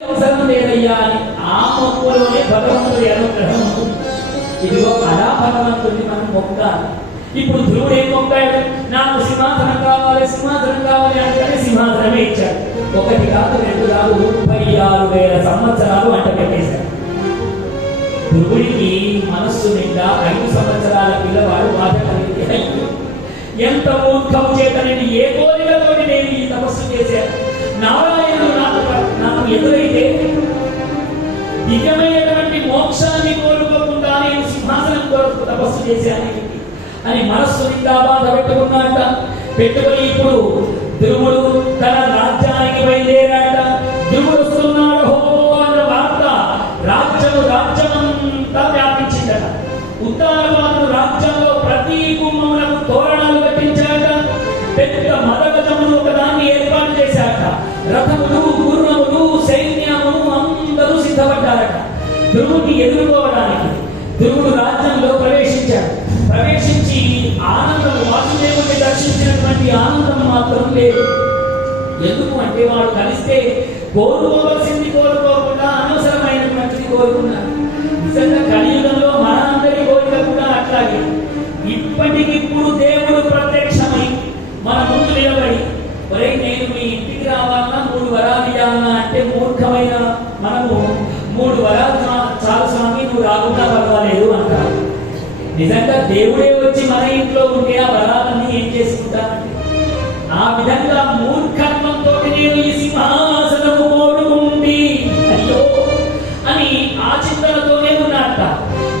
అవసరం లేదయ్యా అని ఆ మొక్కులోనే భగవంతుడి అనుగ్రహం ఇదిగో అలా భగవంతుడిని మనం మొక్కాలి ఇప్పుడు ధ్రువుడు ఏం మొక్కాడు నాకు సింహాసనం కావాలి సింహాసనం కావాలి అంటే సింహాసనమే ఇచ్చాడు ఒకటి కాదు రెండు కాదు ముప్పై ఆరు వేల సంవత్సరాలు అంట పెట్టేశాడు ధ్రువుడికి మనస్సు నిండా ఐదు సంవత్సరాల పిల్లవాడు బాధ కలిగింది ఎంత మూర్ఖము చేత నేను ఏ కోరికతోటి నేను ఈ తపస్సు చేశాను నారాయణుడు చేశాను అని మనస్సు నిండా బాధ పెట్టుకున్నాట పెట్టుకుని ఇప్పుడు ధ్రువుడు తన రాజ్యానికి బయలుదేరాట ధ్రువుడు వస్తున్నాడు. హో అన్న వార్త రాజ్యము రాజ్యమంతా వ్యాపించిందట. ఉత్తరమాను రాజ్యంలో ప్రతి గుమ్మములకు తోరణాలు కట్టించాట పెద్ద మదగజములు ఒకదాన్ని ఏర్పాటు చేశాట రథములు గుర్రములు సైన్యము అందరూ సిద్ధపడ్డారట. ధ్రువుడిని ఎదుర్కోవడానికి ధ్రువుడు రాజ్యంలో ప్రవేశ ప్రవేశించి ఆనందం వాసుదేవుని దర్శించినటువంటి ఆనందం మాత్రం లేదు. ఎందుకు అంటే వాడు కలిస్తే కోరుకోవలసింది కోరుకోకుండా అనవసరమైనటువంటిది కోరుకున్నారు నిజంగా కలియుగంలో మనందరి కోరిక కూడా అట్లాగే. ఇప్పటికిప్పుడు దేవుడు ప్రత్యక్షమై మన ముందు నిలబడి ఒరే నేను మీ ఇంటికి రావాలన్నా మూడు వరాలు ఇవ్వాలన్నా అంటే మూర్ఖమైన మనము మూడు వరాలు చాలా చాలు స్వామి నువ్వు రాకుండా పర్వాలేదు అని నిజంగా దేవుడే వచ్చి మన ఇంట్లో ఉంటే ఆ వరాలన్నీ ఏం చేసుకుంటానంటే ఆ విధంగా మూర్ఖత్వంతో నేను ఈ సింహాసనము కోరుకుంది అయ్యో అని ఆ చింతనతోనే ఉన్నట్ట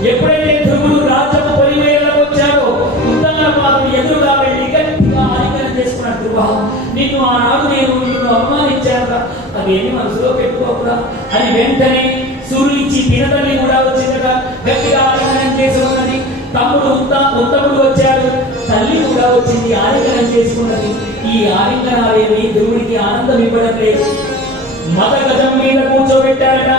ఎప్పుడైతే ధ్రువుడు రాజ్యము పొలిమేరకు వచ్చాడో ఉత్తరపాదు ఎదురుగా వెళ్ళి గట్టిగా ఆలింగనం చేసుకున్నాడు ధ్రువ. నిన్ను ఆనాడు నేను నిన్ను అవమానించానురా. అదేమి మనసులో పెట్టుకోకురా? అని వెంటనే ఉత్తముడు వచ్చాడు తల్లి కూడా వచ్చింది ఆలింగనం చేసుకున్నది. ఈ ఆలింగనాలేమి దేవుడికి ఆనందం ఇవ్వడం లేదు మత గజం మీద కూర్చోబెట్టారట.